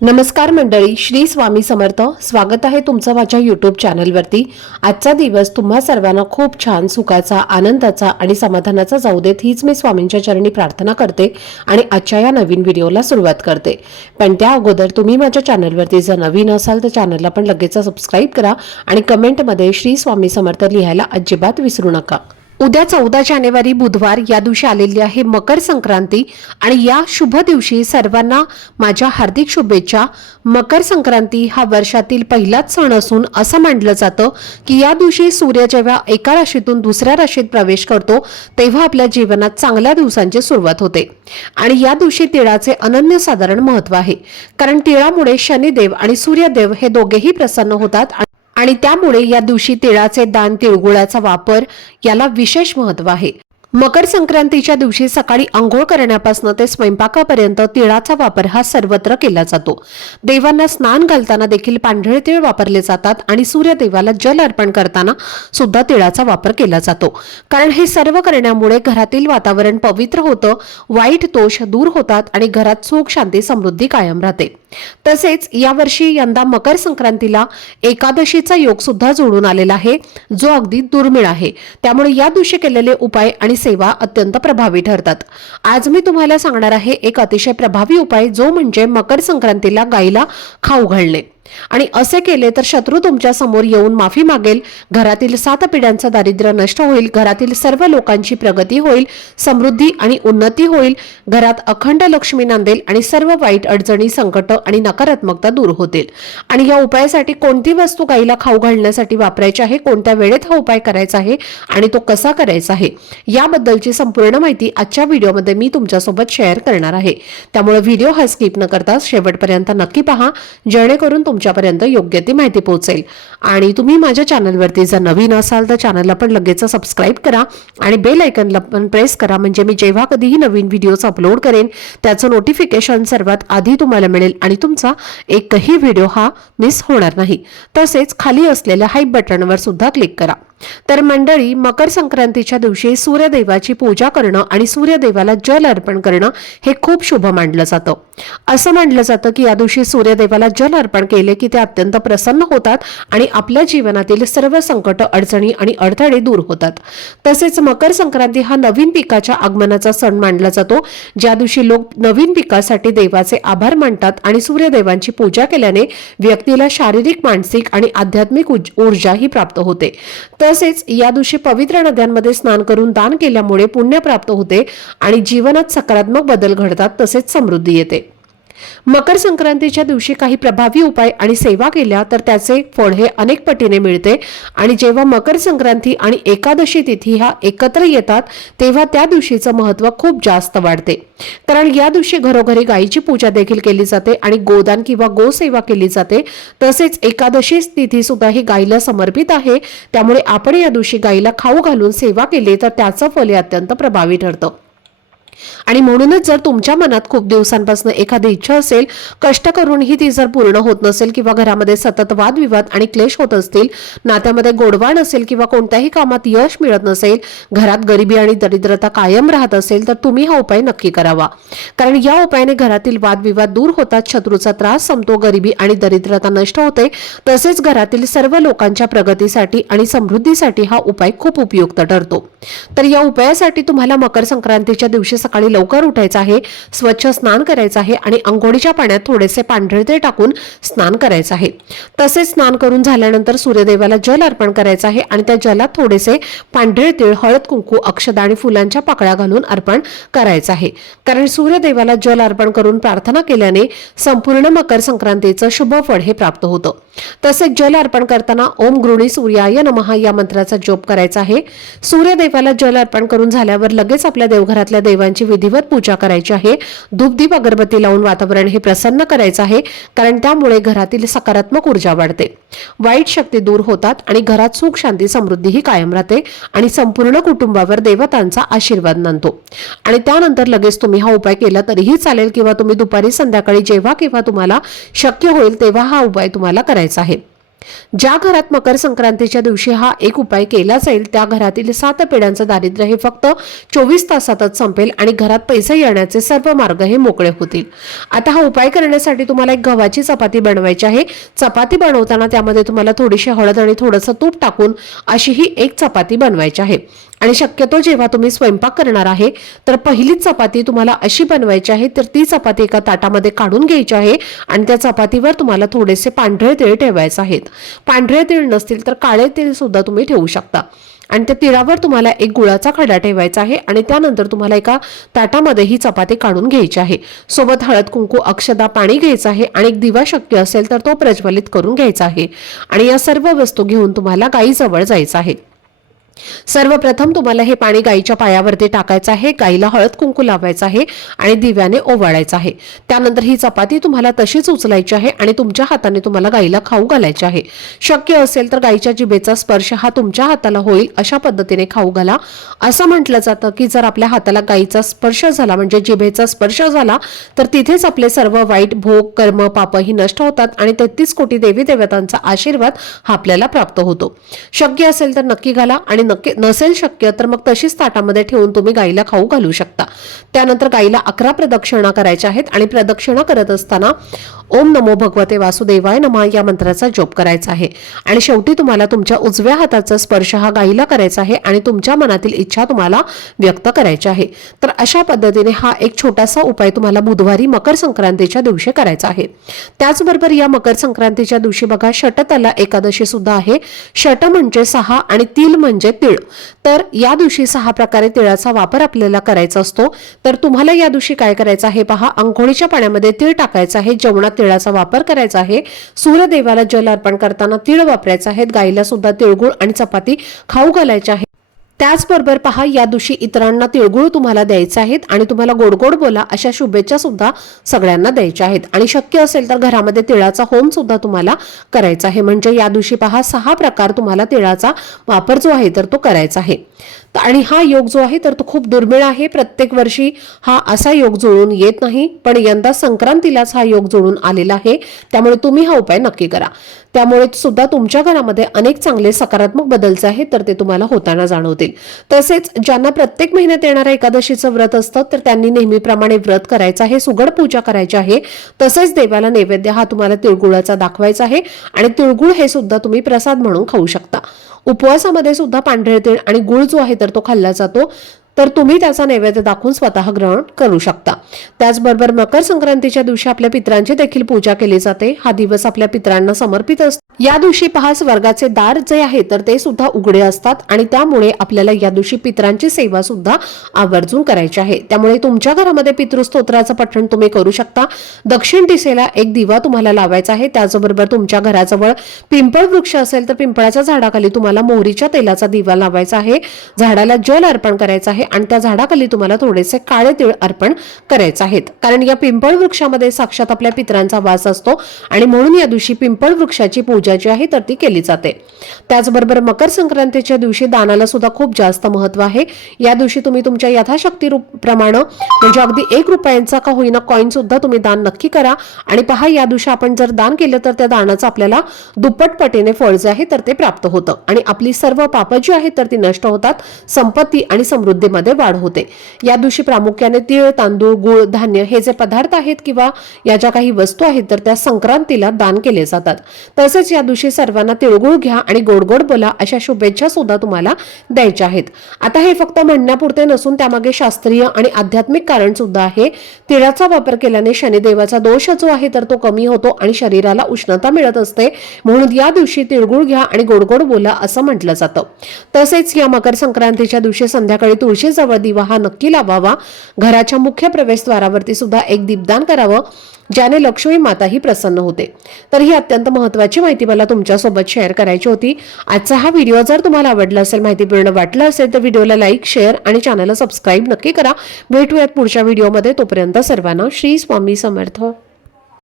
नमस्कार मंडळी, श्री स्वामी समर्थ. स्वागत आहे तुमचं माझ्या यूट्यूब चॅनलवरती. आजचा दिवस तुम्हा सर्वांना खूप छान, सुखाचा, आनंदाचा आणि समाधानाचा जाऊ देत, हीच मी स्वामींच्या चरणी प्रार्थना करते आणि आजच्या या नवीन व्हिडिओला सुरुवात करते. पण त्या अगोदर तुम्ही माझ्या चॅनलवरती जर नवीन असाल तर चॅनलला पण लगेच सबस्क्राईब करा आणि कमेंटमध्ये श्री स्वामी समर्थ लिहायला अजिबात विसरू नका. उद्या 14 जानेवारी बुधवार या दिवशी आलेली आहे मकर संक्रांती आणि या शुभ दिवशी सर्वांना माझ्या हार्दिक शुभेच्छा. मकर संक्रांती हा वर्षातील पहिलाच सण असून असं मानलं जातं की या दिवशी सूर्य जेव्हा एका राशीतून दुसऱ्या राशीत प्रवेश करतो तेव्हा आपल्या जीवनात चांगल्या दिवसांची सुरुवात होते. आणि या दिवशी तिळाचे अनन्यसाधारण महत्त्व आहे, कारण तिळामुळे शनिदेव आणि सूर्यदेव हे दोघेही प्रसन्न होतात आणि त्यामुळे या दिवशी तिळाचे दान, तिळगुळाचा वापर याला विशेष महत्त्व आहे. मकर संक्रांतीच्या दिवशी सकाळी अंघोळ करण्यापासून ते स्वयंपाकापर्यंत तिळाचा वापर हा सर्वत्र केला जातो. देवांना स्नान घालताना देखील पांढरे तीळ वापरले जातात आणि सूर्यदेवाला जल अर्पण करताना सुद्धा तिळाचा वापर केला जातो. कारण हे सर्व करण्यामुळे घरातील वातावरण पवित्र होतं, वाईट दोष दूर होतात आणि घरात सुख, शांती, समृद्धी कायम राहते. तसेच यावर्षी यंदा मकर संक्रांतीला एकादशीचा योग सुद्धा जोडून आलेला आहे, जो अगदी दुर्मिळ आहे. त्यामुळे या दिवशी केलेले उपाय आणि सेवा अत्यंत प्रभावी ठरतात. आज मी तुम्हाला सांगणार आहे एक अतिशय प्रभावी उपाय, जो म्हणजे मकर संक्रांतीला गाईला खाऊ घालणे. आणि असे केले तर शत्रू तुमच्या समोर येऊन माफी मागेल, घरातील 7 पिढ्यांचं दारिद्र्य नष्ट होईल, घरातील सर्व लोकांची प्रगती होईल, समृद्धी आणि उन्नती होईल, घरात अखंड लक्ष्मी नांदेल आणि सर्व वाईट अडचणी, संकट आणि नकारात्मकता दूर होतील. आणि या उपायासाठी कोणती वस्तू गाईला खाऊ घालण्यासाठी वापरायची आहे, कोणत्या वेळेत हा उपाय करायचा आहे आणि तो कसा करायचा आहे, याबद्दलची संपूर्ण माहिती आजच्या व्हिडिओमध्ये मी तुमच्यासोबत शेअर करणार आहे. त्यामुळे व्हिडिओ हा स्किप न करता शेवटपर्यंत नक्की पहा, जेणेकरून तुमच्यापर्यंत योग्य ती माहिती पोहोचेल. आणि तुम्ही माझ्या चॅनलवरती जर नवीन असाल तर चॅनलला पण लगेच सबस्क्राईब करा आणि बेल आयकॉनला पण प्रेस करा, म्हणजे मी जेव्हा कधीही नवीन व्हिडिओज अपलोड करेन त्याचं नोटिफिकेशन सर्वात आधी तुम्हाला मिळेल आणि तुमचा एकही व्हिडिओ हा मिस होणार नाही. तसेच खाली असलेल्या हाईप बटनवर सुद्धा क्लिक करा. तर मंडळी, मकर संक्रांतीच्या दिवशी सूर्यदेवाची पूजा करणं आणि सूर्यदेवाला जल अर्पण करणं हे खूप शुभ मानलं जातं. असं मानलं जातं की या दिवशी सूर्यदेवाला जल अर्पण केले की ते अत्यंत प्रसन्न होतात आणि आपल्या जीवनातील सर्व संकट, अडचणी आणि अडथळे दूर होतात. तसेच मकर संक्रांती हा नवीन पिकाच्या आगमनाचा सण मानला जातो, ज्या दिवशी लोक नवीन पिकासाठी देवाचे आभार मानतात आणि सूर्यदेवांची पूजा केल्याने व्यक्तीला शारीरिक, मानसिक आणि आध्यात्मिक ऊर्जा ही प्राप्त होते. तसेच या दिवशी पवित्र नद्यांमध्ये स्नान करून दान केल्यामुळे पुण्य प्राप्त होते आणि जीवनात सकारात्मक बदल घडतात, तसेच समृद्धी येते. मकर संक्रांतीच्या दिवशी काही प्रभावी उपाय आणि सेवा केल्या तर त्याचे फळ हे अनेक पटीने मिळते. आणि जेव्हा मकर संक्रांती आणि एकादशी तिथी ह्या एकत्र येतात तेव्हा त्या दिवशीचं महत्त्व खूप जास्त वाढते. कारण या दिवशी घरोघरी गायीची पूजा देखील केली जाते आणि गोदान किंवा गोसेवा केली जाते. तसेच एकादशी तिथी सुद्धा ही गायीला समर्पित आहे, त्यामुळे आपण या दिवशी गायीला खाऊ घालून सेवा केली तर त्याचं फल हे अत्यंत प्रभावी ठरतं. आणि म्हणूनच जर तुमच्या मनात खूप दिवसांपासून एखादी इच्छा असेल, कष्ट करूनही ती जर पूर्ण होत नसेल किंवा घरामध्ये सतत वादविवाद आणि क्लेश होत असतील, नात्यामध्ये गोडवा नसेल किंवा कोणत्याही कामात यश मिळत नसेल, घरात गरिबी आणि दरिद्रता कायम राहत असेल तर तुम्ही हा उपाय नक्की करावा. कारण या उपायाने घरातील वादविवाद दूर होतात, शत्रूचा त्रास संपतो, गरिबी आणि दरिद्रता नष्ट होते. तसेच घरातील सर्व लोकांच्या प्रगतीसाठी आणि समृद्धीसाठी हा उपाय खूप उपयुक्त ठरतो. तर या उपायासाठी तुम्हाला मकर संक्रांतीच्या दिवशी सकाळी लवकर उठायचं आहे, स्वच्छ स्नान करायचं आहे आणि अंघोळीच्या पाण्यात थोडेसे पांढरे तीळ टाकून स्नान करायचं आहे. तसेच स्नान करून झाल्यानंतर सूर्यदेवाला जल अर्पण करायचं आहे आणि त्या जलात थोडेसे पांढरे तीळ, हळद, कुंकू, अक्षदा आणि फुलांच्या पाकळ्या घालून अर्पण करायचं आहे. कारण सूर्यदेवाला जल अर्पण करून प्रार्थना केल्याने संपूर्ण मकर संक्रांतीचं शुभ फळ हे प्राप्त होतं. तसेच जल अर्पण करताना ओम गृणी सूर्याय नमः या मंत्राचा जप करायचा आहे. सूर्यदेवाला जल अर्पण करून झाल्यावर लगेच आपल्या देवघरातल्या देवांची विधिवत पूजा करायची आहे. धूपदीप अगरबत्ती लावून वातावरण हे प्रसन्न करायचं आहे, कारण त्यामुळे घरातील सकारात्मक ऊर्जा वाढते, वाईट शक्ती दूर होतात आणि घरात सुख, शांती, समृद्धी ही कायम राहते आणि संपूर्ण कुटुंबावर देवतांचा आशीर्वाद नांदतो. आणि त्यानंतर लगेच तुम्ही हा उपाय केला तरीही चालेल किंवा तुम्ही दुपारी, संध्याकाळी जेव्हा केव्हा तुम्हाला शक्य होईल तेव्हा हा उपाय तुम्हाला करायचा आहे. ज्या घरात मकर संक्रांतीच्या दिवशी हा एक उपाय केला जाईल त्या घरातील 7 पिढ्यांचं दारिद्र्य हे फक्त 24 तासातच संपेल आणि घरात पैसे येण्याचे सर्व मार्ग हे मोकळे होतील। आता हा उपाय करण्यासाठी तुम्हाला एक गव्हाची चपाती बनवायची आहे। चपाती बनवताना त्यामध्ये तुम्हाला थोडीशी हळद आणि थोडंसं तूप टाकून अशी ही एक चपाती बनवायची आहे। आणि शक्यतो जेव्हा तुम्ही स्वयंपाक करणार आहे तर पहिलीच चपाती तुम्हाला अशी बनवायची आहे, तर ती चपाती एका ताटामध्ये काढून घ्यायची आहे आणि त्या चपातीवर तुम्हाला थोडेसे पांढरे तीळ ठेवायचे आहेत। पांढरे तीळ नसतील तर काळे तीळ सुद्धा तुम्ही ठेवू शकता आणि त्या तिळावर तुम्हाला एक गुळाचा खडा ठेवायचा आहे आणि त्यानंतर तुम्हाला एका ताटामध्ये ही चपाती काढून घ्यायची आहे। सोबत हळद कुंकू अक्षदा पाणी घ्यायचं आहे आणि एक दिवा शक्य असेल तर तो प्रज्वलित करून घ्यायचा आहे आणि या सर्व वस्तू घेऊन तुम्हाला गायीजवळ जायचं आहे। सर्वप्रथम तुम्हाला हे पाणी गायीच्या पायावरती टाकायचं आहे, गायीला हळद कुंकू लावायचं आहे आणि दिव्याने ओवाळायचं आहे। त्यानंतर ही चपाती तुम्हाला तशीच उचलायची आहे आणि तुमच्या हाताने तुम्हाला गायीला खाऊ घालायची आहे। शक्य असेल तर गायीच्या जिभेचा स्पर्श हा तुमच्या हाताला होईल अशा पद्धतीने खाऊ घाला। असं म्हटलं जातं की जर आपल्या हाताला गायीचा स्पर्श झाला म्हणजे जिभेचा स्पर्श झाला तर तिथेच आपले सर्व वाईट भोग कर्म पाप ही नष्ट होतात आणि 33 कोटी देवी देवतांचा आशीर्वाद हा आपल्याला प्राप्त होतो। शक्य असेल तर नक्की घाला आणि नसेल शक्य तर मग तशीच ताटामध्ये ठेवून तुम्ही गायीला खाऊ घालू शकता। त्यानंतर गायीला 11 प्रदक्षिणा करायच्या आहेत आणि प्रदक्षिणा करत असताना ओम नमो भगवते वासुदेवाय नमः या मंत्राचा जप करायचा आहे आणि शेवटी तुम्हाला तुमच्या उजव्या हाताचा स्पर्श हा गायीला करायचा आहे आणि तुमच्या मनातील इच्छा तुम्हाला व्यक्त करायची आहे। तर अशा पद्धतीने हा एक छोटासा उपाय तुम्हाला बुधवारी मकर संक्रांतीच्या दिवशी करायचा आहे। त्याचबरोबर या मकर संक्रांतीच्या दिवशी बघा षटतला एकादशी सुद्धा आहे। षट म्हणजे 6 आणि तिल म्हणजे तीळ, तर या दिवशी 6 प्रकारे तिळाचा वापर आपल्याला करायचा असतो। तर तुम्हाला या दिवशी काय करायचं आहे पहा, अंघोळीच्या पाण्यामध्ये तीळ टाकायचं आहे, जेवणात तिळाचा वापर करायचा आहे, सूर्यदेवाला जल अर्पण करताना तीळ वापरायचं आहे, गायीला सुद्धा तिळगुळ आणि चपाती खाऊ घालायची आहे। त्याचबरोबर पहा या दिवशी इतरांना तिळगुळ तुम्हाला द्यायचे आहेत आणि तुम्हाला गोड गोड बोला अशा शुभेच्छा सुद्धा सगळ्यांना द्यायच्या आहेत आणि शक्य असेल तर घरामध्ये तिळाचा होम सुद्धा तुम्हाला करायचा आहे। म्हणजे या दिवशी पहा 6 प्रकार तुम्हाला तिळाचा वापर जो आहे तर तो करायचा आहे आणि हा योग जो आहे तर तो खूप दुर्मिळ आहे। प्रत्येक वर्षी हा असा योग जुळून येत नाही, पण यंदा संक्रांतीलाच हा योग जुळून आलेला आहे, त्यामुळे तुम्ही हा उपाय नक्की करा। त्यामुळे सुद्धा तुमच्या घरामध्ये अनेक चांगले सकारात्मक बदल जे आहेत तर ते तुम्हाला होताना जाणवतील। तसेच ज्यांना प्रत्येक महिन्यात येणाऱ्या एकादशीचं व्रत असतं तर त्यांनी नेहमीप्रमाणे व्रत करायचं आहे, सुगड पूजा करायची आहे, तसेच देवाला नैवेद्य हा तुम्हाला तिळगुळाचा दाखवायचा आहे आणि तिळगुळ हे सुद्धा तुम्ही प्रसाद म्हणून खाऊ शकता। उपवासामध्ये सुद्धा पांढरे तीळ आणि गुळ जो आहे तर तो खाल्ला जातो, तर तुम्ही त्याचा नैवेद्य दाखवून स्वतः ग्रहण करू शकता। त्याचबरोबर मकर संक्रांतीच्या दिवशी आपल्या पितरांची देखील पूजा केली जाते। हा दिवस आपल्या पितरांना समर्पित असतो। या दिवशी पहा स्वर्गाचे दार जे आहे तर ते सुद्धा उघडे असतात आणि त्यामुळे आपल्याला या दिवशी पितरांची सेवा सुद्धा आवर्जून करायची आहे। त्यामुळे तुमच्या घरामध्ये पितृस्तोत्राचं पठण तुम्ही करू शकता। दक्षिण दिशेला एक दिवा तुम्हाला लावायचा आहे। त्याचबरोबर तुमच्या घराजवळ पिंपळ वृक्ष असेल तर पिंपळाच्या झाडाखाली तुम्हाला मोहरीच्या तेलाचा दिवा लावायचा आहे, झाडाला जल अर्पण करायचं आहे आणि त्या झाडाखाली तुम्हाला थोडेसे काळे तीळ अर्पण करायचे आहेत, कारण या पिंपळ वृक्षामध्ये साक्षात आपल्या पितरांचा वास असतो आणि म्हणून या दिवशी पिंपळ वृक्षाची पूजा जी आहे तर ती केली जाते। त्याचबरोबर मकर संक्रांतीच्या दिवशी दानाला सुद्धा खूप जास्त महत्व आहे। या दिवशी तुम्ही तुमच्या यथाशक्ती प्रमाणे म्हणजे अगदी 1 रुपयांचा का होईना कॉइन सुद्धा तुम्ही दान नक्की करा आणि पहा या दिवशी आपण जर दान केलं तर त्या दानाचं आपल्याला दुप्पट पटीने फळ जे आहे तर ते प्राप्त होतं आणि आपली सर्व पापं जी आहेत तर ती नष्ट होतात, संपत्ती आणि समृद्धीमध्ये वाढ होते। या दिवशी प्रामुख्याने तीळ, तांदूळ, गुळ, धान्य हे जे पदार्थ आहेत किंवा या ज्या काही वस्तू आहेत तर त्या संक्रांतीला दान केले जातात। तसेच या दिवशी सर्वांना तिळगुळ घ्या आणि गोड गोड बोला अशा शुभेच्छा सुद्धा तुम्हाला द्यायच्या आहेत। आता हे फक्त म्हणण्यापुरते नसून त्यामागे शास्त्रीय आणि आध्यात्मिक कारण सुद्धा आहे। तिळाचा वापर केल्याने शनिदेवाचा दोष जो आहे तर तो कमी होतो आणि शरीराला उष्णता मिळत असते, म्हणून या दिवशी तिळगुळ घ्या आणि गोड गोड बोला असं म्हटलं जातं। तसेच या मकर संक्रांतीच्या दिवशी संध्याकाळी तुळशीजवळ दिवा हा नक्की लावावा। घराच्या मुख्य प्रवेशद्वारावरती सुद्धा एक दीपदान करावं, ज्याने लक्ष्मी माता ही प्रसन्न होते। तर ही अत्यंत महत्त्वाची माहिती मला तुमच्यासोबत शेअर करायची होती। आजचा हा व्हिडिओ जर तुम्हाला आवडला असेल, माहितीपूर्ण वाटला असेल तर व्हिडिओला लाईक, शेअर आणि चॅनलला सबस्क्राईब नक्की करा। भेटूयात पुढच्या व्हिडिओमध्ये, तोपर्यंत सर्वांना श्री स्वामी समर्थ।